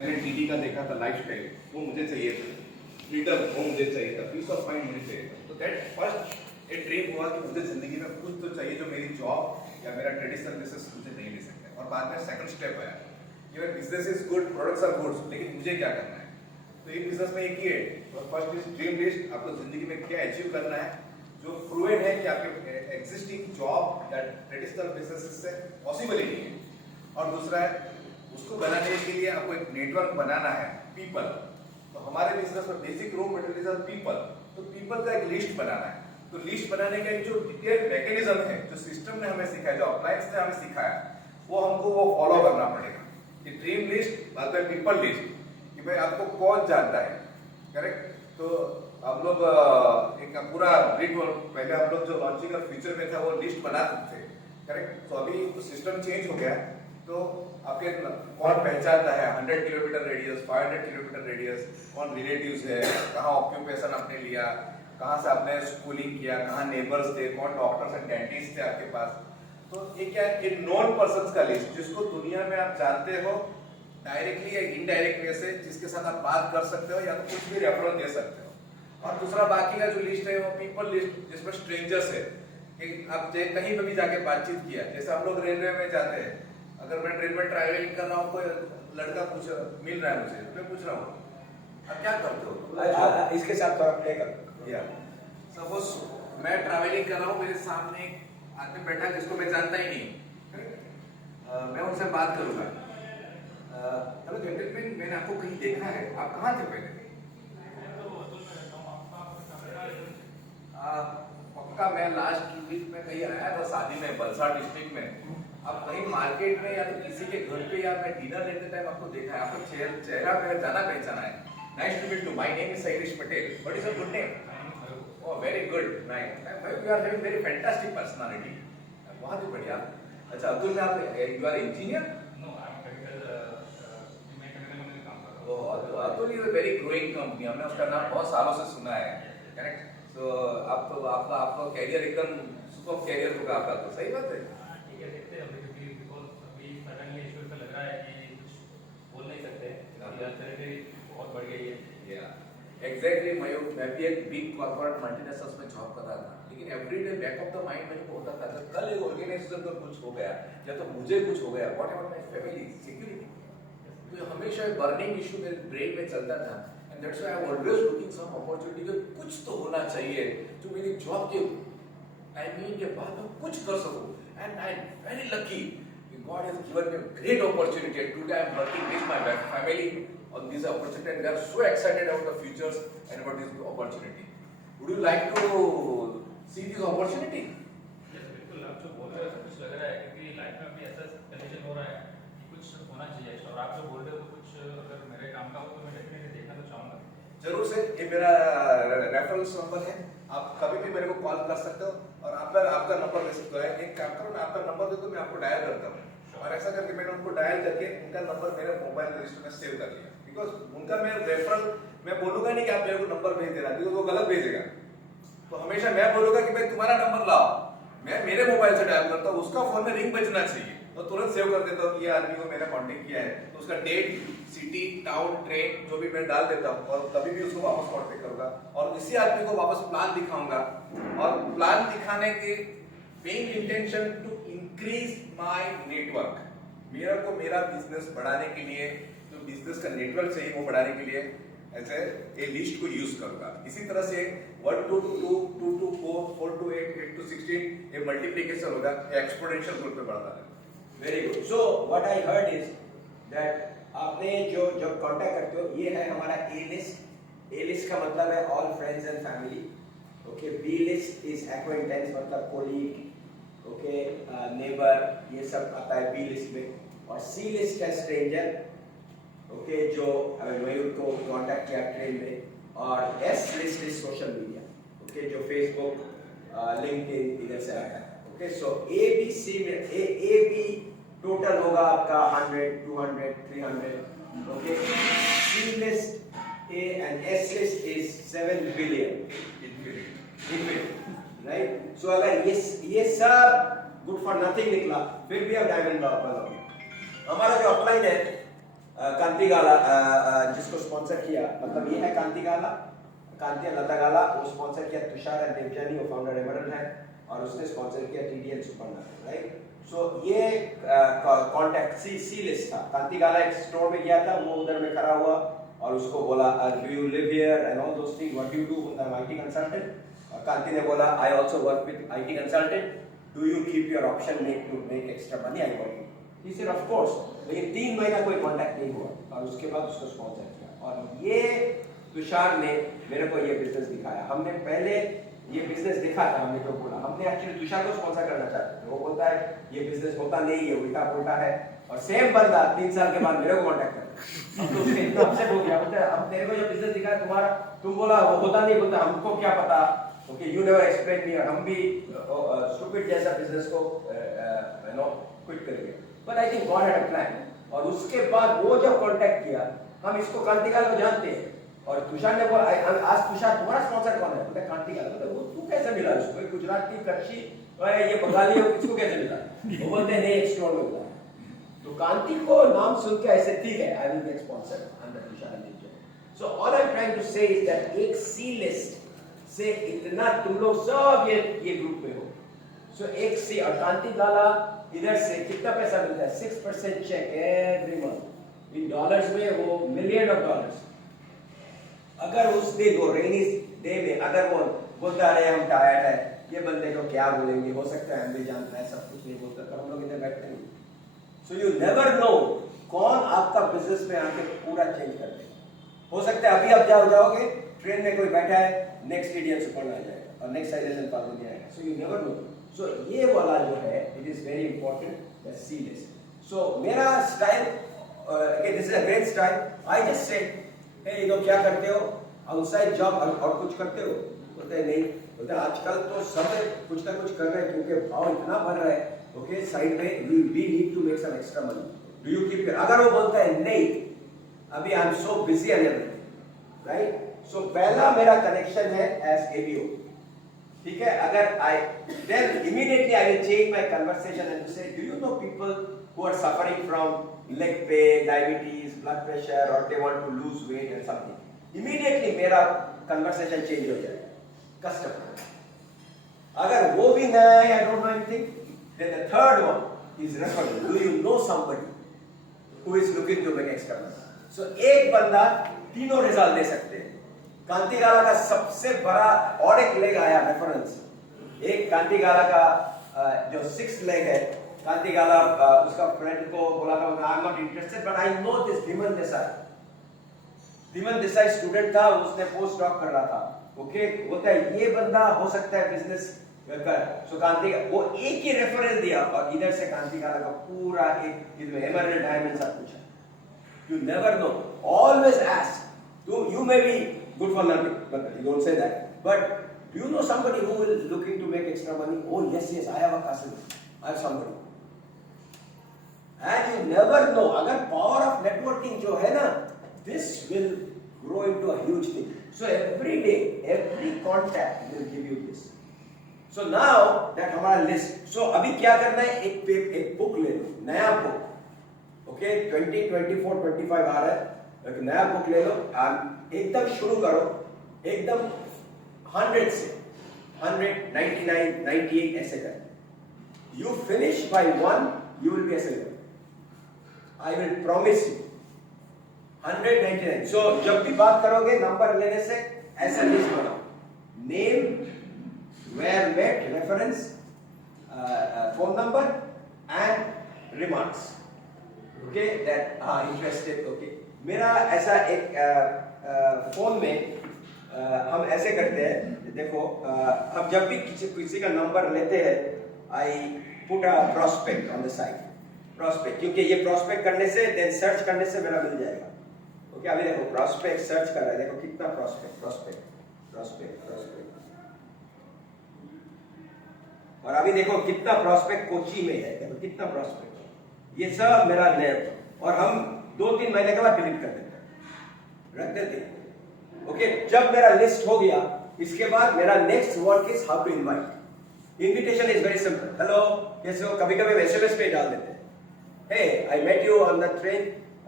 मैंने टीटी का देखा था लाइफस्टाइल, वो मुझे चाहिए था, फ्रीडम वो मुझे चाहिए था, पीस ऑफ माइंड मुझे चाहिए था। तो दैट फर्स्ट एक ड्रीम हुआ कि मुझे जिंदगी में कुछ तो चाहिए जो मेरी जॉब या मेरा ट्रेडिशनल बिजनेस मुझे नहीं ले सकते। और बाद में सेकंड स्टेप आया, even business is good, products are good, लेकिन मुझे क्या करना है। तो एक बिजनेस में एक ही है, फर्स्ट इज ड्रीम लिस्ट, आपको जिंदगी में क्या अचीव करना है जो प्रूवन है कि आपके एग्जिस्टिंग जॉब या ट्रेडिशनल बिजनेस से पॉसिबल ही नहीं है। और दूसरा है, उसको बनाने के लिए आपको एक नेटवर्क बनाना है, पीपल। तो हमारे बिजनेस में basic raw material is people, तो पीपल का एक लिस्ट बनाना है। तो लिस्ट बनाने का एक जो डिटेल मैकेनिज्म है, जो सिस्टम ने हमें सिखाया, जो अप्लायंस ने हमें सिखाया, वो हमको वो फॉलो करना पड़ेगा। कि ड्रीम लिस्ट, बाद में पीपल लिस्ट, कि भाई आपको कौन जानता है, करेक्ट। तो हम लोग एक पूरा ब्रीड, पहले हम लोग जो लॉन्चिंग और फ्यूचर में था वो लिस्ट बनाते थे, करेक्ट। तो अभी तो सिस्टम चेंज हो गया, तो आपके कौन पहचानता है 100 किलोमीटर रेडियस, 500 किलोमीटर रेडियस, कौन रिलेटिव्स है, कहाँ ऑक्यूपेशन आपने लिया, कहाँ से आपने स्कूलिंग किया, कहाँ नेबर्स थे, कौन डॉक्टर्स एंड डेंटिस्ट थे आपके पास। तो ये क्या है, एक नॉन पर्सन का लिस्ट, जिसको दुनिया में आप जानते हो डायरेक्टली या इनडायरेक्ट वे से, जिसके साथ आप बात कर सकते हो या तो कुछ भी रेफरेंस दे सकते हो। और दूसरा बाकी का जो लिस्ट है वो पीपल लिस्ट, जिसमें स्ट्रेंजर्स है, कि आप कहीं पे भी जाके बातचीत किया। जैसे हम लोग रेलवे में जाते हैं, अगर मैं ट्रेन में ट्रैवलिंग कर रहा हूँ, कोई लड़का मिल रहा है मुझे, मैं पूछ रहा हूँ आप क्या करते हो, इसके साथ थोड़ा प्ले कर। या सपोज मैं ट्रैवलिंग कर रहा हूँ, मेरे सामने एक आदमी बैठा है जिसको मैं जानता ही नहीं, मैं उनसे बात करूंगा, हेलो जेंटलमैन, मैंने आपको कहीं देखा है, आप कहाँ थे पहले? पक्का मैं लास्ट वीक में कहीं आया था शादी में, वलसाड़ डिस्ट्रिक्ट में। आप कहीं मार्केट में या तो किसी के घर पे या मैं डिनर लेते टाइम आपको देखा है, आपको चेहरा मेरा जाना पहचाना है। Nice to meet you, my name is Shailesh Patel, what is your good name? Oh very good, nice, you are having very fantastic personality, बहुत ही बढ़िया। अच्छा अब्दुल, में आप you are engineer? No, I am technical, मैं टेक्निकल में काम कर रहा हूँ। ओह, Abdul is a very growing company, हमने उसका नाम बहुत सालों से सुना है, करेक्ट। तो आपका कैरियर एकदम सुपर कैरियर होगा आपका, तो सही बात है। ठीक है, देखते हैं अभी, क्योंकि बिकॉज अभी सडनली इश्यू पे लग रहा है कि कुछ बोल नहीं सकते, अनसर्टेनिटी बहुत बढ़ गई है। या एग्जैक्टली, मैं भी एक बिग कॉर्पोरेट मल्टीनेशनल्स में जॉब कर रहा था, लेकिन everyday back of the mind मेरे को होता था कि कल एक ऑर्गेनाइजेशन को कुछ हो गया या तो मुझे कुछ हो गया, what ever my family security, तो हमेशा एक बर्निंग इशू मेरे ब्रेन में चलता था। And that's why I am always looking some opportunity, कि कुछ तो होना चाहिए जो मेरी जॉब के टाइमिंग के बाद मैं कुछ कर सकूं। And I am very lucky, God has given me a great opportunity, and today I am working with my family on this opportunity, and we are so excited about the futures and about this opportunity. Would you like to see this opportunity? Yes बिल्कुल, आप जो बोल रहे हो कुछ लग रहा है, क्योंकि लाइफ में अभी ऐसा कंडीशन हो रहा है कि कुछ होना चाहिए, और आप जो बोल रहे हो कुछ अगर मेरे काम का हो तो मैं डेफिनेटली देखना तो चाहूँगा। जरूर से, ये मेरा रेफरेंस नंबर है, आप कभी भी मेरे को कॉल कर सकते हो, और आपका नंबर दे सकते हो। एक काम करो, मैं आपका नंबर दे दूं, मैं आपको डायल करता हूँ, और ऐसा करके मैंने उनको डायल करके उनका नंबर मेरे मोबाइल रजिस्टर में सेव कर लिया। बिकॉज उनका मैं रेफरल, मैं बोलूंगा नहीं कि आप मेरे को नंबर भेज देना, बिकॉज वो गलत भेजेगा। तो हमेशा मैं बोलूंगा कि भाई तुम्हारा नंबर लाओ, मैं मेरे मोबाइल से डायल करता हूँ, उसका फोन में रिंग बजना चाहिए, तो तुरंत सेव कर देता हूँ कि ये आदमी को मैंने कांटेक्ट किया है। तो उसका डेट, सिटी, टाउन, ट्रेन जो भी मैं डाल देता हूँ, और कभी भी उसको वापस कांटेक्ट करूंगा, और इसी आदमी को वापस प्लान दिखाऊंगा। और प्लान दिखाने के main intention to increase my network, मेरा को मेरा बिजनेस बढ़ाने के लिए, जो बिजनेस का नेटवर्क चाहिए वो बढ़ाने के लिए ऐसे ये लिस्ट को यूज करूंगा। इसी तरह से 1 to 2, 2 to 4, 4 to 8, 8 to 16, ये मल्टीप्लिकेशन होगा, एक्सपोनेंशियल ग्रोथ पे बढ़ता है। Very good. So what I heard is that आपने जो कांटेक्ट करते हो, ये है हमारा ए लिस्ट। ए लिस्ट का मतलब है all friends and family. Okay, B list is acquaintance, मतलब कोलीग, ओके, नेबर, ये सब आता है बी लिस्ट में। और सी लिस्ट है स्ट्रेंजर, ओके, जो मयूर को कांटेक्ट किया ट्रेन में। और S list is social media, okay, जो फेसबुक, लिंक्डइन, इधर से आता है। Okay, so A B C में ए बी टोटल होगा आपका 100, 200, 300। Okay, C list A and S list is 7 billion, right. सो अगर ये सब गुड फॉर नथिंग निकला, फिर भी अब डायमंड बनाओगे। हमारा जो अपलाइन है, कांति गाला जिसको स्पॉन्सर किया, मतलब ये है कांति गाला, कांति लता गाला, वो स्पॉन्सर किया तुषार एंड देवजानी, वो फाउंडर एमरल्ड है, और उसने स्पॉन्सर किया टीडीएल सुपर्णा, राइट। सो ये कॉन्टैक्ट सी लिस्ट था। कांति गाला एक स्टोर में गया था, वो उधर में खड़ा हुआ और उसको बोला do you live here and all those things, what do you do, I am IT consultant. कांति ने बोला I also work with IT consultant, do you keep your option to make extra money, I want you. He said of course. लेकिन 3 महीना कोई contact नहीं हुआ और उसके बाद उसको स्पॉन्सर किया, और ये तुषार ने मेरे को ये बिजनेस दिखाया। हमने पहले ये बिजनेस देखा था, हमने जो बोला, हमने एक्चुअली तुषार को स्पॉन्सर करना चाहते थे। वो बोलता है ये बिजनेस होता नहीं, ये उल्टा पुल्टा है, और सेम बंदा 3 साल के बाद मेरे को कांटेक्ट करता है। अब तो उससे इतना अपसेट हो गया, बोलता है अब मेरे को जो बिजनेस दिखा है तुम्हारा, तुम बोला वो होता नहीं, बोलता हमको क्या पता, okay you never explain me, हम भी स्टूपिड जैसा बिजनेस को यू नो क्विट करेंगे। But I think God had a plan, और उसके बाद वो जब कांटेक्ट किया, हम इसको कांतिकाल को जानते हैं, और तुषार ने बोला आज तुषार तुम्हारा स्पॉन्सर कौन है, बोलता कांतिकाल। बोलता वो तू कैसे मिला उसको, गुजरात की कच्ची ये बंगाली है, किसको कैसे मिला? वो बोलते नहीं एक स्टोर में मिला। तो कांति को नाम सुन के ऐसे ठीक है, I will get sponsor under Tushar Ninja. So all I am trying to से इज दैट एक सी लिस्ट से इतना तुम लोग सब ये ग्रुप में हो। सो एक सी, और कांति गाला इधर से कितना पैसा मिलता है, 6% check every month, in dollars में वो मिलियन ऑफ डॉलर्स। अगर उस दिन वो रेनी डे में अगर वो बोलता है हम टायर्ड है, ये बंदे को क्या बोलेंगे, हो सकता है हम भी जानते हैं सब कुछ नहीं बोलता, तो हम लोग इधर बैठते नहीं। सो यू नेवर नो कौन आपका बिजनेस में आके पूरा चेंज कर दे। हो सकता है अभी आप जाओगे ट्रेन में कोई बैठा है, नेक्स्ट टीडीएल सुपर्णा आ जाएगा और नेक्स्ट साइलेंस पार्वती आएगा। So you never know. सो ये वाला जो है it is very important, that C list. सो मेरा style, this is a great style, I just say ये लोग क्या करते हो, आउटसाइड जॉब और कुछ करते हो? बोलते नहीं, बोलते आजकल तो सब कुछ ना कुछ कर रहे हैं क्योंकि भाव इतना बढ़ रहा है, ओके साइड में we need to make some extra money, do you keep your. अगर वो बोलता है नहीं अभी I am so busy and everything, right. सो पहला मेरा कनेक्शन है एज एबीओ, ठीक है। अगर आई then immediately I will change my conversation and से do you know people who are suffering from leg pain, diabetes, blood pressure, or they want to lose weight and something. Immediately मेरा conversation change हो जाएगा customer. अगर वो भी नया है, I don't know anything, then the third one is referral. Do you know somebody who is looking to make extra money? So एक बंदा तीनों रिजल्ट दे सकते हैं। कांति गाला का सबसे बड़ा और एक लेग आया रेफरेंस। एक कांति गाला का जो 6th लेग है, कांति गाला उसका फ्रेंड को बोला था I am not interested but I know this Dhiman Desai. Dhiman Desai student था, उसने पोस्ट डॉक कर रहा था, ओके। बोलता है ये बंदा हो सकता है बिजनेस कर। सो कांति वो एक ही रेफरेंस दिया और इधर से कांति गाला का पूरा एक इसमें एमरल्ड डायमंड सब कुछ है। You never know, always ask. You may be good for nothing but you don't say that, but do you know somebody who will looking to make extra money? Oh yes yes, I have a cousin, I have somebody. And you never know, अगर power of networking जो है ना, this will grow into a huge thing. So every day, every contact will give you this. So now that हमारा list, so अभी क्या करना है, एक बुक ले लो, नया बुक, okay, 20, 24, 25 आ रहा है, एक नया बुक ले लो और एकदम शुरू करो, एकदम 100 से 100, 99, 98 ऐसे कर। You finish by 1, you will be a seller. I will promise you 199. So जब भी बात करोगे नंबर लेने से ऐसा लिस्ट बनाओ, name, where met, reference, phone number and remarks, okay, that interested, okay. मेरा ऐसा एक फोन में हम ऐसे करते हैं, देखो हम जब भी किसी का नंबर लेते हैं, I put a prospect on the side, prospect, क्योंकि ये प्रोस्पेक्ट करने से देन सर्च करने से मेरा मिल जाएगा, ओके। अभी देखो प्रोस्पेक्ट सर्च कर रहा है, देखो कितना प्रोस्पेक्ट प्रोस्पेक्ट प्रोस्पेक्ट प्रोस्पेक्ट, और अभी देखो कितना प्रोस्पेक्ट कोची में है, देखो कितना प्रोस्पेक्ट, ये सब मेरा नेम, और हम 2-3 महीने के बाद डिलीट कर देते हैं, रख देते हैं, ओके। जब मेरा लिस्ट हो गया, इसके बाद मेरा next work is how to invite. Invitation is very simple, hello कैसे हो, कभी कभी एसएमएस पे डाल देते हैं, hey I met you on the train,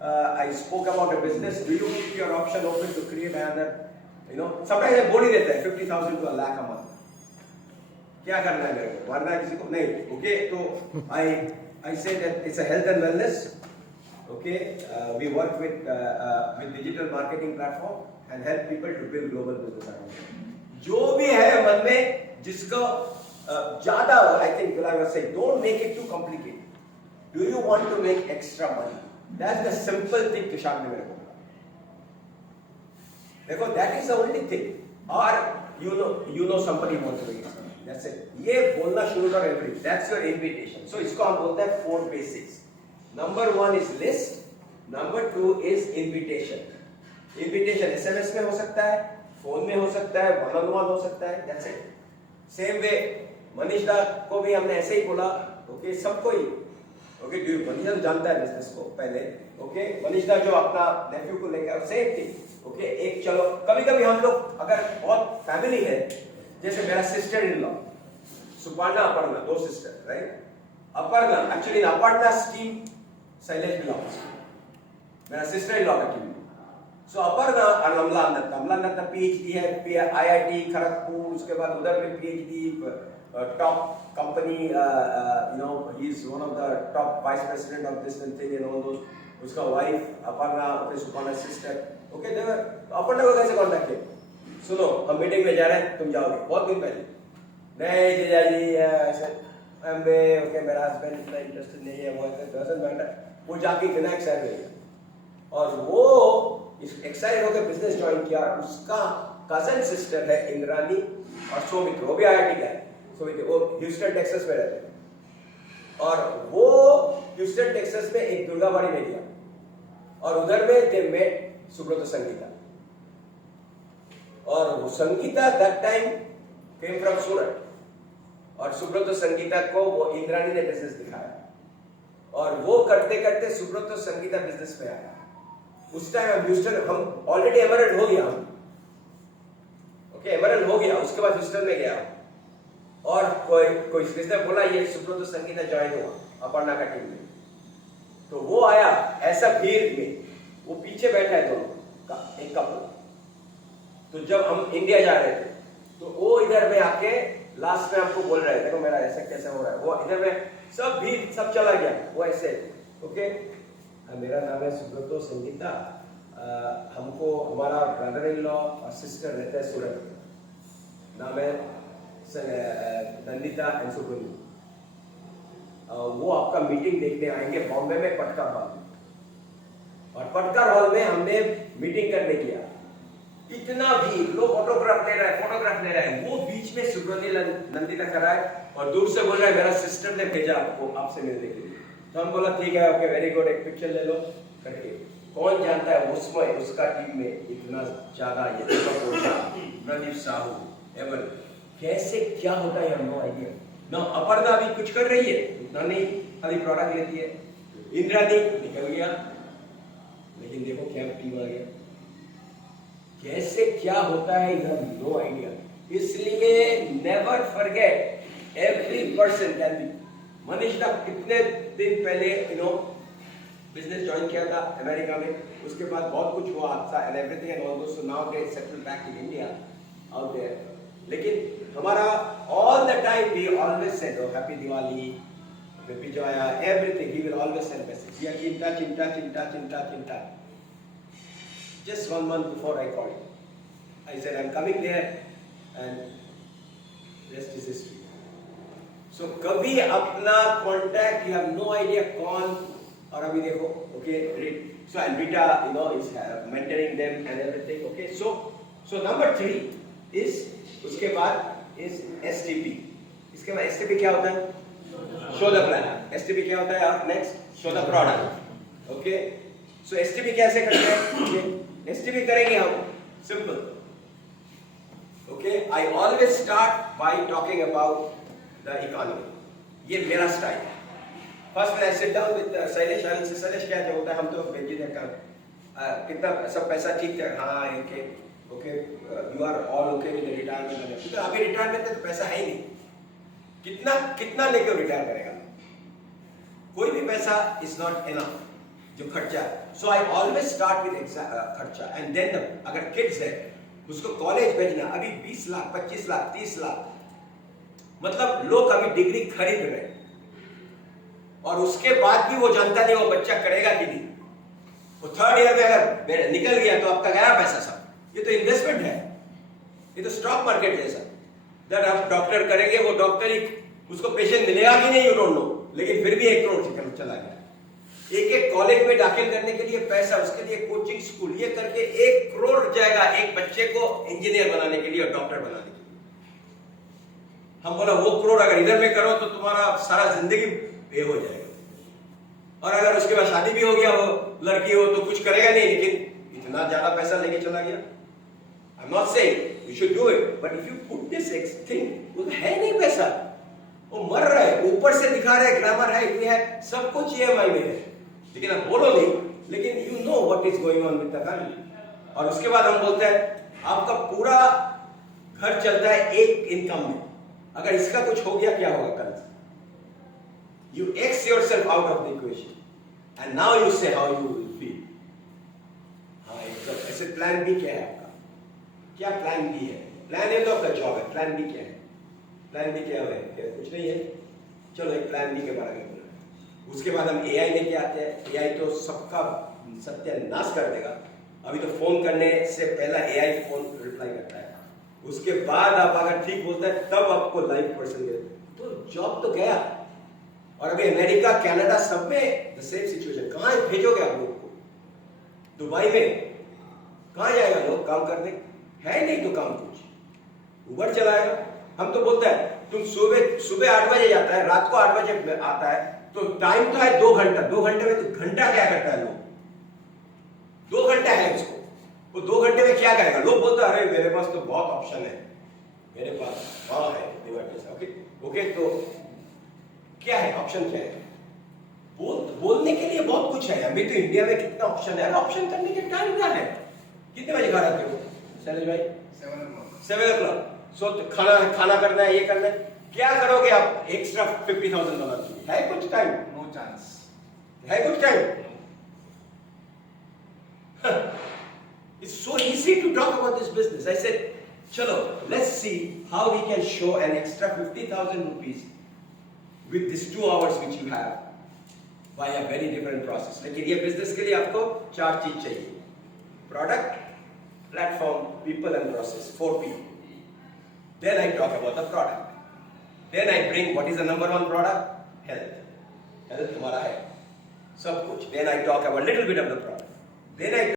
I spoke about a business. Do you keep your option open to create another? You know, sometimes I बोल ही देता है 50,000 to a lakh a month. क्या करना है मेरे को? मारना है किसी को? नहीं. Okay, तो I say that it's a health and wellness. Okay, we work with digital marketing platform and help people to build global business around it. जो भी है मन में जिसको ज़्यादा, I think I was saying, don't make it too complicated. Do you want to make extra money? That's the simple thing Tushar ने मेरे को बोला. देखो, that is the only thing. Or you know somebody wants to make extra money. That's it. ये बोलना शुरू करो every. That's your invitation. So इसको हम बोलते हैं 4 basics. Number 1 is list. Number 2 is invitation. Invitation SMS में हो सकता है, फोन में हो सकता है, one on one हो सकता है. That's it. Same way, Manish दा को भी हमने ऐसे ही बोला. Okay, सबको ही. Okay, मनीष दा जानता है बिजनेस को पहले. Okay, मनीष दा जो अपना नेफ्यू को लेकर सेम थी. Okay, एक चलो कभी-कभी हम लोग अगर बहुत फैमिली है, जैसे मेरा sister in law, Suparna Aparna, 2 sister, right? Aparna, actually in अपर्णा's team, Shailesh belongs. मेरा सिस्टर इन लॉ का टीम. सो अपर्णा और अमला नत्ता PhD है, IIT खड़गपुर, उसके बाद उधर में PhD, top company, you know, he's one of the top vice president of this and thing and all those. उसका wife अपर्णा, अपने सुपर्णा सिस्टर. ओके, देखो अपर्णा को कैसे कांटेक्ट किया? सुनो, हम मीटिंग में जा रहे हैं, तुम जाओगे. बहुत दिन पहले. नहीं जीजा जी, ऐसे ओके मेरा हस्बैंड इतना इंटरेस्टेड नहीं है, वो डजंट मैटर. वो जाके बिना एक्साइट हुई और वो एक्साइट होकर बिजनेस ज्वाइन किया. उसका कजन सिस्टर है इंद्रानी और सौमित्र, वो भी IIT का है. सौमित्र वो ह्यूस्टन टेक्सास में रहते हैं और वो ह्यूस्टन टेक्सास में एक दुर्गाबाड़ी में गया और उधर में दे मेट सुब्रतो संगीता. और वो Sangeeta that time came from सूरत और सुब्रतो संगीता को वो इंद्रानी ने बिजनेस दिखाया और वो करते करते सुब्रतो संगीता बिजनेस में आया. उस टाइम हम ह्यूस्टन, हम ऑलरेडी एमरल्ड हो गया, ओके एमरल्ड हो गया. उसके बाद ह्यूस्टन में गया और कोई किसने बोला ये सुब्रतो संगीता ज्वाइन हुआ अपर्णा का टीम में. तो वो आया ऐसा भीड़ में, वो पीछे बैठा है दोनों एक कपल. तो जब हम इंडिया जा रहे थे तो वो इधर में आके लास्ट में हमको बोल रहे थे, देखो मेरा ऐसा कैसे हो रहा है. वो इधर में सब भी सब चला गया, वो ऐसे ओके. मेरा नाम है सुब्रतो संगीता, हमको हमारा ब्रदर इन लॉ और सिस्टर रहते हैं सूरत, नाम है नंदिता एंड सुब्रनी. वो आपका मीटिंग देखने आएंगे बॉम्बे में पटकार हॉल में. और पटकार हॉल में हमने मीटिंग करने गया. इतना भी लोग फोटोग्राफ ले रहे हैं. वो बीच में सुब्रनी नंदिता खड़ा है और दूर से बोल रहा है मेरा सिस्टर ने भेजा आपको आपसे मिलने के लिए. तो हम बोला ठीक है, ओके वेरी गुड, एक पिक्चर ले लो करके. कौन जानता है उसमें उसका टीम में इतना ज्यादा ये प्रदीप साहू एवल कैसे क्या होता है, हम नो आइडिया. ना अपर्णा भी कुछ कर रही है, इतना नहीं, खाली प्रोडक्ट लेती है. इंद्रानी निकल गया, लेकिन देखो क्या टीम आ गया. कैसे क्या होता है इधर नो आइडिया. इसलिए never forget every person can be. Manish दा कितने दिन पहले बिजनेस ज्वाइन किया था अमेरिका में, उसके बाद बहुत कुछ हुआ अच्छा and everything and all those. So now they settle back in India out there. लेकिन हमारा all the time we always said happy Diwali, happy Zoya, everything. He will always send message. या चिंता. Just 1 month before I called him, I said I'm coming there and rest is history. So कभी अपना contact, you have no idea कौन. और अभी देखो okay, so and Rita is mentoring them and everything. Okay, so number 3 is उसके बाद is STP. इसके बाद STP क्या होता है? Show the plan. STP क्या होता है? और next show the product. Okay, so STP कैसे करते हैं? Okay, STP करेंगे हम simple. Okay, I always start by talking about the economy. ये मेरा style. First when I sit down with Shailesh, Shailesh क्या होता है, हम तो वेजिटेरियन का कितना सब पैसा ठीक है, हाँ okay you are all okay with the retirement. तो अभी रिटायरमेंट में तो पैसा है ही नहीं. कितना लेकर रिटायर करेगा? कोई भी पैसा is not enough. जो खर्चा है सो आई ऑलवेज स्टार्ट विद खर्चा एंड देन अगर किड्स है उसको कॉलेज भेजना, अभी 20 लाख 25 लाख 30 लाख, मतलब लोग अभी डिग्री खरीद रहे हैं और उसके बाद भी वो जानता नहीं वो बच्चा करेगा कि नहीं। वो थर्ड ईयर में अगर निकल गया तो आपका गया पैसा सब। ये तो इन्वेस्टमेंट है, ये तो स्टॉक मार्केट जैसा। दैट आप डॉक्टर करेंगे, वो डॉक्टर ही उसको पेशेंट मिलेगा कि नहीं यू डोंट नो, लेकिन फिर भी 1 करोड़ से चला गया। एक कॉलेज में दाखिल करने के लिए पैसा, उसके लिए कोचिंग स्कूल, ये करके 1 करोड़ जाएगा एक बच्चे को इंजीनियर बनाने के लिए और डॉक्टर बनाने के लिए। हम बोला वो करोड़ अगर इधर में करो तो तुम्हारा सारा जिंदगी ये हो जाएगा। और अगर उसके बाद शादी भी हो गया, वो लड़की हो तो कुछ करेगा नहीं, लेकिन इतना ज्यादा पैसा लेके चला गया। I am not saying you should do it, but if you put this thing, वो है नहीं पैसा, वो मर रहा है, ऊपर से दिखा रहे ग्लैमर है, ये है, सब कुछ EMI में है, लेकिन आप बोलो नहीं, लेकिन you know what is going on with the family. और उसके बाद हम बोलते हैं आपका पूरा घर चलता है एक इनकम में, अगर इसका कुछ हो गया क्या होगा कल? You X yourself out of the equation, and now you say how you will feel. हाँ, एकदम ऐसे प्लान बी क्या है आपका? क्या प्लान बी है? प्लान ए तो आपका जॉब है, प्लान बी क्या है? प्लान बी क्या है? कुछ नहीं है। चलो एक प्लान बी के बारे में बोलो। उसके बाद हम AI लेके आते हैं। AI तो सबका सत्यानाश कर देगा। अभी तो फोन करने से पहला AI फोन रिप्लाई करता है, उसके बाद आप अगर ठीक बोलते हैं तब आपको लाइव पर्सन दे, तो जॉब तो गया। और अभी अमेरिका, कनाडा सब में द सेम सिचुएशन। कहां भेजोगे आप लोग को? दुबई में कहां जाएगा लोग काम करने? है नहीं तो काम कुछ, उबर चलाएगा। हम तो बोलते हैं तुम सुबह 8 बजे जाता है, रात को 8 बजे आता है, तो टाइम तो है 2 घंटा। 2 घंटे में तो घंटा क्या करता है लोग? 2 घंटा है उसको, वो 2 घंटे में क्या करेगा? लोग बोलते हैं अरे मेरे पास तो बहुत ऑप्शन है, मेरे पास हाँ है। ओके तो क्या है ऑप्शन? क्या है? बोलने के लिए बहुत कुछ है। अभी तो इंडिया में कितना ऑप्शन है, ऑप्शन करने के टाइम क्या है? कितने बजे घर आते हो शैलेश भाई? 7 o'clock। सो खाना करना है, ये करना है, क्या करोगे आप एक्स्ट्रा $50,000? है कुछ टाइम? No chance. है कुछ time? It's so easy to talk about this business. I said, chalo, let's see how we can show an extra 50,000 rupees with these 2 hours which you have by a very different process. लेकिन ये business के लिए आपको 4 चीज चाहिए: product, platform, people and process. 4P. Then I talk about the product. Then I bring what is the number 1 product? Health. Health हमारा है सब कुछ. Then I talk about little bit of the product. Then I